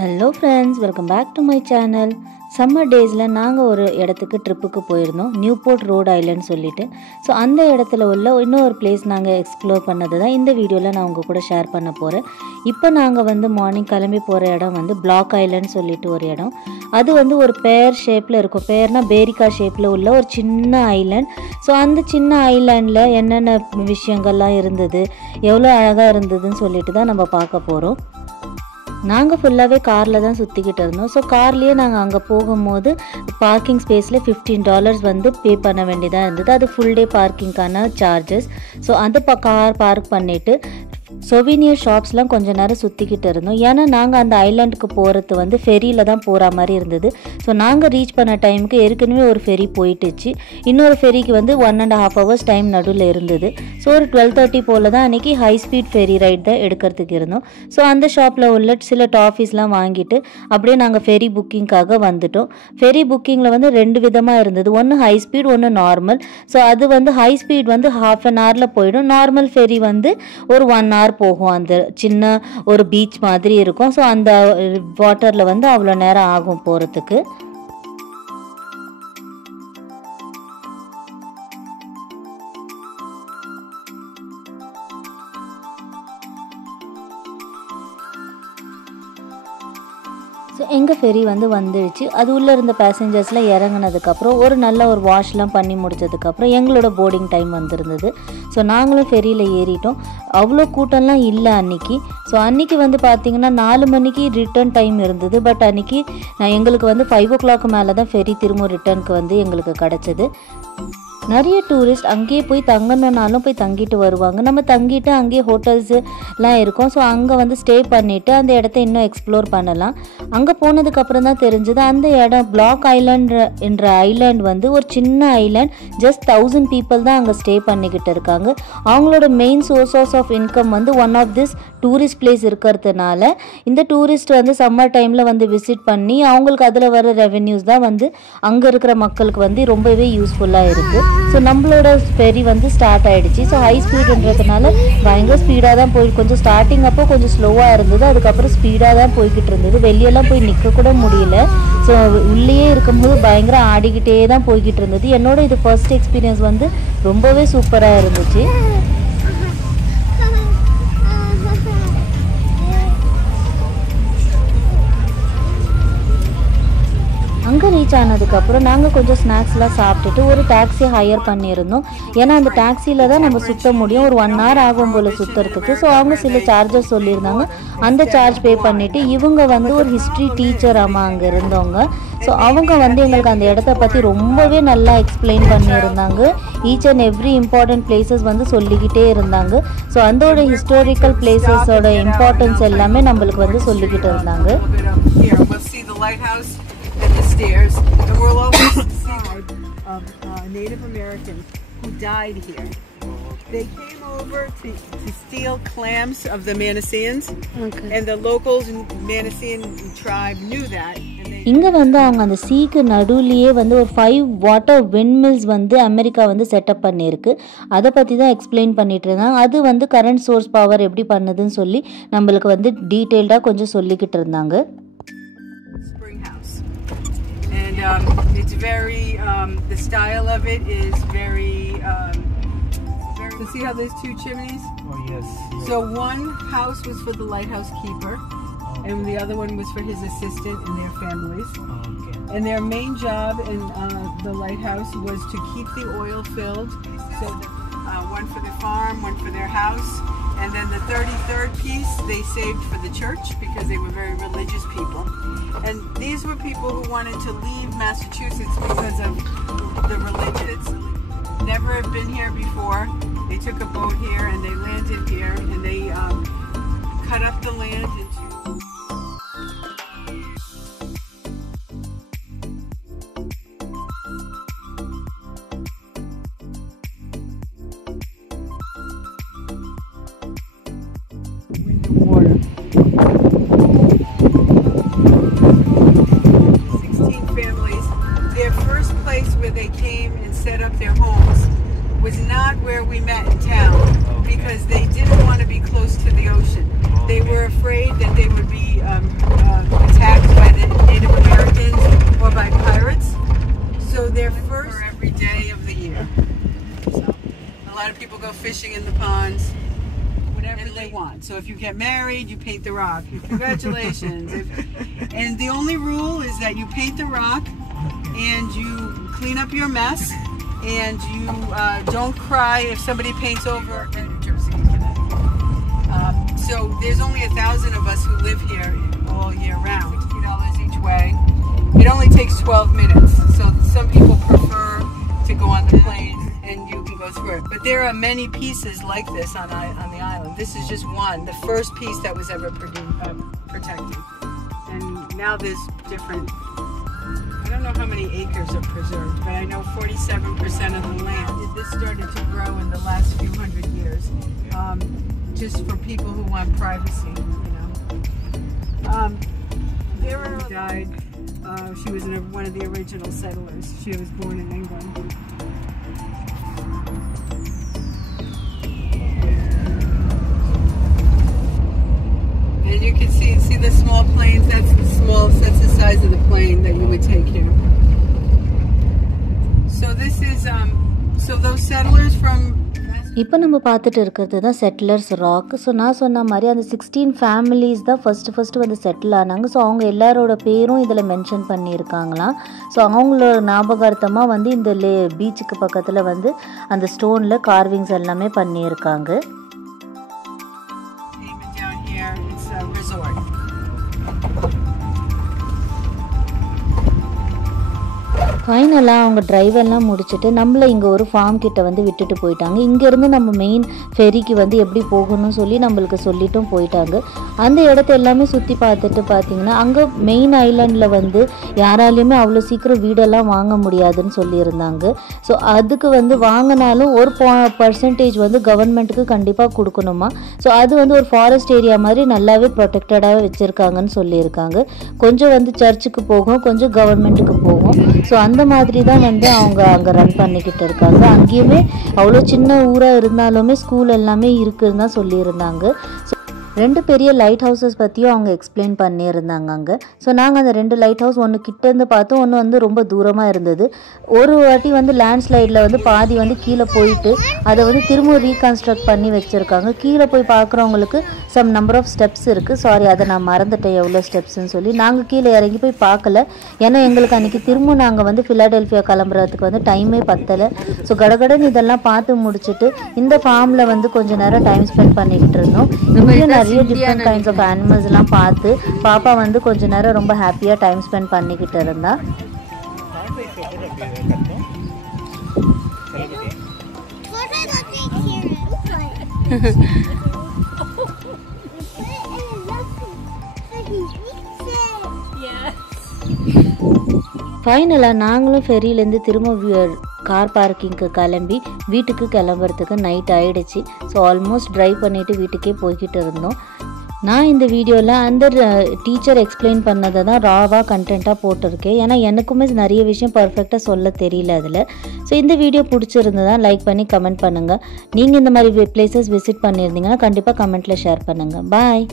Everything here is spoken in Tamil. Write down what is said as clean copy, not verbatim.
Hello friends, welcome back to my channel. Summer days la நாங்க ஒரு இடத்துக்கு ட்ரிப்புக்கு போயிருந்தோம். நியூபோர்ட் ரோட் ஐலண்ட் சொல்லிட்டு. சோ அந்த இடத்துல உள்ள இன்னொரு பிளேஸ் நாங்க எக்ஸ்ப்ளோர் பண்ணது தான் இந்த வீடியோல நான் உங்க கூட ஷேர் பண்ண போறேன். இப்போ நாங்க வந்து மார்னிங் கிளம்பி போற இடம் வந்து பிளாக் ஐலண்ட் சொல்லிட்டு ஒரு இடம். அது வந்து ஒரு பேர் ஷேப்ல இருக்கும். பேர்னா பேரிக்கா ஷேப்ல உள்ள ஒரு சின்ன ஐலண்ட். சோ அந்த சின்ன ஐலண்ட்ல என்னென்ன விஷயங்கள்லாம் இருந்தது, எவ்வளவு அழகா இருந்ததுன்னு சொல்லிட்டு தான் நம்ம பார்க்க போறோம். நாங்கள் ஃபுல்லாகவே காரில் தான் சுற்றிக்கிட்டு இருந்தோம். ஸோ கார்லேயே நாங்கள் அங்கே போகும்போது பார்க்கிங் ஸ்பேஸில் $15 வந்து பே பண்ண வேண்டியதாக இருந்தது. அது ஃபுல் டே பார்க்கிங்கான சார்ஜஸ். ஸோ அந்த கார் பார்க் பண்ணிவிட்டு சொவீனியர் ஷாப்ஸ்லாம் கொஞ்சம் நேரம் சுற்றிக்கிட்டு இருந்தோம். ஏன்னா நாங்கள் அந்த ஐலாண்டுக்கு போகிறது வந்து ஃபெரியில் தான் போகிற மாதிரி இருந்தது. ஸோ நாங்கள் ரீச் பண்ண டைமுக்கு ஏற்கனவே ஒரு ஃபெரி போயிட்டுச்சு. இன்னொரு ஃபெரிக்கு வந்து 1.5 hours டைம் நடுவில் இருந்தது. ஸோ ஒரு 12:30 போல் தான் அன்றைக்கி ஹை ஸ்பீட் ஃபெரி ரைட் தான் எடுக்கிறதுக்கு இருந்தோம். ஸோ அந்த ஷாப்பில் உள்ள சில டாஃபீஸ்லாம் வாங்கிட்டு அப்படியே நாங்கள் ஃபெரி புக்கிங்காக வந்துட்டோம். ஃபெரி புக்கிங்கில் வந்து 2 விதமாக இருந்தது. ஒன்று ஹை ஸ்பீட், ஒன்று நார்மல். ஸோ அது வந்து ஹை ஸ்பீட் வந்து ½ an hour போயிடும். நார்மல் ஃபெரி வந்து ஒரு 1 hour போகும். அந்த சின்ன ஒரு பீச் மாதிரி இருக்கும். ஸோ அந்த வாட்டரில் வந்து அவ்வளோ நேரம் ஆகும் போகிறதுக்கு. ஸோ எங்கள் ஃபெரி வந்து வந்துடுச்சு. அது உள்ளே இருந்த பேசஞ்சர்ஸ்லாம் இறங்கினதுக்கப்புறம் ஒரு நல்ல ஒரு வாஷ்லாம் பண்ணி முடிச்சதுக்கப்புறம் எங்களோட போர்டிங் டைம் வந்திருந்தது. ஸோ நாங்களும் ஃபெரியில் ஏறிட்டோம். அவ்வளோ கூட்டம்லாம் இல்லை அன்றைக்கி. ஸோ அன்றைக்கி வந்து பார்த்திங்கன்னா 4 மணிக்கு ரிட்டர்ன் டைம் இருந்தது. பட் அன்றைக்கி எங்களுக்கு வந்து 5 o'clock மேலே தான் ஃபெரி திரும்ப ரிட்டர்னுக்கு வந்து எங்களுக்கு கிடச்சிது. நிறைய டூரிஸ்ட் அங்கேயே போய் தங்கணுன்னாலும் போய் தங்கிட்டு வருவாங்க. நம்ம தங்கிட்டு அங்கேயே ஹோட்டல்ஸ்லாம் இருக்கும். ஸோ அங்கே வந்து ஸ்டே பண்ணிவிட்டு அந்த இடத்த இன்னும் எக்ஸ்ப்ளோர் பண்ணலாம். அங்கே போனதுக்கப்புறம் தான் தெரிஞ்சது அந்த இடம் பிளாக் ஐலாண்ட் என்ற ஐலாண்ட் வந்து ஒரு சின்ன ஐலாண்ட். ஜஸ்ட் 1000 people தான் அங்கே ஸ்டே பண்ணிக்கிட்டு இருக்காங்க. அவங்களோட மெயின் சோர்ஸ் ஆஃப் இன்கம் வந்து one of this tourist place இருக்கிறதுனால இந்த டூரிஸ்ட் வந்து சம்மர் டைமில் வந்து விசிட் பண்ணி அவங்களுக்கு அதில் வர ரெவென்யூஸ் தான் வந்து அங்கே இருக்கிற மக்களுக்கு வந்து ரொம்பவே யூஸ்ஃபுல்லாக இருக்குது. ஸோ நம்மளோட ஃபெரி வந்து ஸ்டார்ட் ஆகிடுச்சு. ஸோ ஹை ஸ்பீடுன்றதுனால பயங்கர ஸ்பீடாக தான் போய் கொஞ்சம் ஸ்டார்டிங் அப்போ கொஞ்சம் ஸ்லோவாக இருந்தது. அதுக்கப்புறம் ஸ்பீடாக தான் போய்கிட்டு இருந்தது. வெளியெல்லாம் போய் நிற்க கூட முடியல. ஸோ உள்ளேயே இருக்கும்போது பயங்கர ஆடிக்கிட்டே தான் போய்கிட்டு இருந்தது. என்னோட இது ஃபர்ஸ்ட் எக்ஸ்பீரியன்ஸ் வந்து ரொம்பவே சூப்பராக இருந்துச்சு. அங்கே ரீச் ஆனதுக்கப்புறம் நாங்கள் கொஞ்சம் ஸ்நாக்ஸ்லாம் சாப்பிட்டுட்டு ஒரு டாக்ஸி ஹையர் பண்ணியிருந்தோம். ஏன்னா அந்த டாக்ஸியில் தான் நம்ம சுற்ற முடியும். ஒரு 1 hour ஆகும் போல் சுற்றுறதுக்கு. ஸோ அவங்க சில சார்ஜஸ் சொல்லியிருந்தாங்க. அந்த சார்ஜ் பே பண்ணிவிட்டு இவங்க வந்து ஒரு ஹிஸ்ட்ரி டீச்சர் ஆமாம் அங்கே இருந்தவங்க. ஸோ அவங்க வந்து எங்களுக்கு அந்த இடத்த பற்றி ரொம்பவே நல்லா எக்ஸ்பிளைன் பண்ணியிருந்தாங்க. Each and every important places வந்து சொல்லிக்கிட்டே இருந்தாங்க. ஸோ அதோட ஹிஸ்டாரிக்கல் பிளேசஸோட இம்பார்ட்டன்ஸ் எல்லாமே நம்மளுக்கு வந்து சொல்லிக்கிட்டு இருந்தாங்க. And the stairs, and we'll always see of Native Americans who died here. They came over to steal clams of the Manaseans, okay. And the locals in Manasean tribe knew that. இங்கே வந்து அவங்க அந்த சீக்கு நடுவுலையே வந்து ஒரு 5 வாட்டர் விண்ட்மில்ஸ் வந்து அமெரிக்கா வந்து செட்டப் பண்ணியிருக்கு. அதை பற்றி தான் எக்ஸ்பிளைன் பண்ணிட்டு இருந்தாங்க. அது வந்து கரண்ட் சோர்ஸ் பவர் எப்படி பண்ணுதுன்னு சொல்லி நம்மளுக்கு வந்து டீட்டெயில்டாக கொஞ்சம் சொல்லிக்கிட்டு இருந்தாங்க. It's very, the style of it is very, so see how there's 2 chimneys? Oh yes. So one house was for the lighthouse keeper, and the other one was for his assistant and their families. Okay. And their main job in the lighthouse was to keep the oil filled, so that, one for the farm, one for their house. And then the 33rd piece they saved for the church because they were very religious people. And these were people who wanted to leave Massachusetts because of the religion. Never have been here before. They took a boat here and they landed here and they cut up the land into water. 16 families. Their first place where they came and set up their homes was not where we met in town because they didn't want to be close to the ocean. They were afraid that go fishing in the ponds, whatever they want. So if you get married, you paint the rock. Congratulations. And the only rule is that you paint the rock and you clean up your mess, and you don't cry if somebody paints over in New Jersey. So there's only 1,000 of us who live here all year round. $60 each way. It only takes 12 minutes. So some people prefer to go on the plane and you can go through it. But there are many pieces like this on the island. This is just one, the first piece that was ever protected. And now there's different, I don't know how many acres are preserved, but I know 47% of the land. This started to grow in the last few hundred years, just for people who want privacy, you know. Ferry died. She was one of the original settlers. She was born in England. And you can see the small planes. That's the size of the plane that you would take here. So this is so those settlers from. இப்போ நம்ம பார்த்துட்டு இருக்கிறது தான் செட்டிலர்ஸ் ராக். ஸோ நான் சொன்ன மாதிரி அந்த 16 ஃபேமிலிஸ் தான் ஃபஸ்ட்டு வந்து செட்டில் ஆனாங்க. ஸோ அவங்க எல்லாரோட பேரும் இதில் மென்ஷன் பண்ணியிருக்காங்களாம். ஸோ அவங்களோட ஞாபகார்த்தமாக வந்து இந்த பீச்சுக்கு பக்கத்தில் வந்து அந்த ஸ்டோனில் கார்விங்ஸ் எல்லாமே பண்ணியிருக்காங்க. ஃபைனலாக அவங்க டிரைவெல்லாம் முடிச்சுட்டு நம்மளை இங்கே ஒரு ஃபார்ம் கிட்ட வந்து விட்டுட்டு போயிட்டாங்க. இங்கேருந்து நம்ம மெயின் ஃபெரிக்கு வந்து எப்படி போகணும்னு சொல்லி நம்மளுக்கு சொல்லிட்டும் போயிட்டாங்க. அந்த இடத்த எல்லாமே சுற்றி பார்த்துட்டு பார்த்தீங்கன்னா அங்கே மெயின் ஐலாண்டில் வந்து யாராலையுமே அவ்வளோ சீக்கிரம் வீடெல்லாம் வாங்க முடியாதுன்னு சொல்லியிருந்தாங்க. ஸோ அதுக்கு வந்து வாங்கினாலும் ஒரு பர்சன்டேஜ் வந்து கவர்மெண்ட்டுக்கு கண்டிப்பாக கொடுக்கணுமா. ஸோ அது வந்து ஒரு ஃபாரஸ்ட் ஏரியா மாதிரி நல்லாவே ப்ரொடெக்டடாக வச்சுருக்காங்கன்னு சொல்லியிருக்காங்க. கொஞ்சம் வந்து சர்ச்சுக்கு போகும், கொஞ்சம் கவர்மெண்ட்டுக்கு போகும். ஸோ அந்த மாதிரி தான் வந்து அவங்க அங்கே ரன் பண்ணிக்கிட்டு இருக்காங்க. அங்கேயுமே அவ்வளோ சின்ன ஊராக இருந்தாலுமே ஸ்கூல் எல்லாமே இருக்குதுன்னு தான் சொல்லியிருந்தாங்க. ஸோ 2 பெரிய லைட் ஹவுசஸ் பற்றியும் அவங்க எக்ஸ்பிளைன் பண்ணியிருந்தாங்க அங்கே. ஸோ நாங்கள் அந்த 2 லைட் ஹவுஸ் ஒன்று கிட்டேருந்து பார்த்தோம், ஒன்று வந்து ரொம்ப தூரமாக இருந்தது. ஒரு வாட்டி வந்து லேண்ட்ஸ்லைடில் வந்து பாதி வந்து கீழே போயிட்டு அதை வந்து திரும்ப ரீகன்ஸ்ட்ரக்ட் பண்ணி வச்சுருக்காங்க. கீழே போய் பார்க்குறவங்களுக்கு சம் நம்பர் ஆஃப் ஸ்டெப்ஸ் இருக்குது. சாரி, அதை நான் மறந்துட்டேன் எவ்வளோ ஸ்டெப்ஸ்ன்னு சொல்லி. நாங்கள் கீழே இறங்கி போய் பார்க்கல. ஏன்னா எங்களுக்கு அன்றைக்கி திரும்ப நாங்கள் வந்து ஃபிலாடெல்ஃபியா கிளம்புறதுக்கு வந்து டைமே பத்தலை. ஸோ கடகடன்னு இதெல்லாம் பார்த்து முடிச்சுட்டு இந்த ஃபார்மில் வந்து கொஞ்சம் நேரம் டைம் ஸ்பெண்ட் பண்ணிக்கிட்டு இருந்தோம். இங்கேயும் நிறைய டிஃப்ரெண்ட் கைண்ட்ஸ் ஆஃப் அனிமல்ஸ் எல்லாம் பார்த்து பாப்பா வந்து கொஞ்ச நேரம் ரொம்ப ஹாப்பியாக டைம் ஸ்பெண்ட் பண்ணிக்கிட்டு இருந்தா. ஃபைனலாக நாங்களும் ஃபெரியிலேருந்து திரும்ப கார் பார்க்கிங்க்கு கிளம்பி வீட்டுக்கு கிளம்புறதுக்கு நைட் ஆகிடுச்சு. ஸோ ஆல்மோஸ்ட் ட்ரைவ் பண்ணிவிட்டு வீட்டுக்கே போய்கிட்டு இருந்தோம். நான் இந்த வீடியோவில் அந்த டீச்சர் எக்ஸ்பிளைன் பண்ணதை தான் ராவாக கண்டென்ட்டாக போட்டிருக்கேன். ஏன்னா எனக்குமே நிறைய விஷயம் பர்ஃபெக்டாக சொல்ல தெரியல அதில். ஸோ இந்த வீடியோ பிடிச்சிருந்ததா லைக் பண்ணி கமெண்ட் பண்ணுங்கள். நீங்கள் இந்த மாதிரி பிளேசஸ் விசிட் பண்ணியிருந்தீங்கன்னா கண்டிப்பாக கமெண்ட்டில் ஷேர் பண்ணுங்கள். பாய்.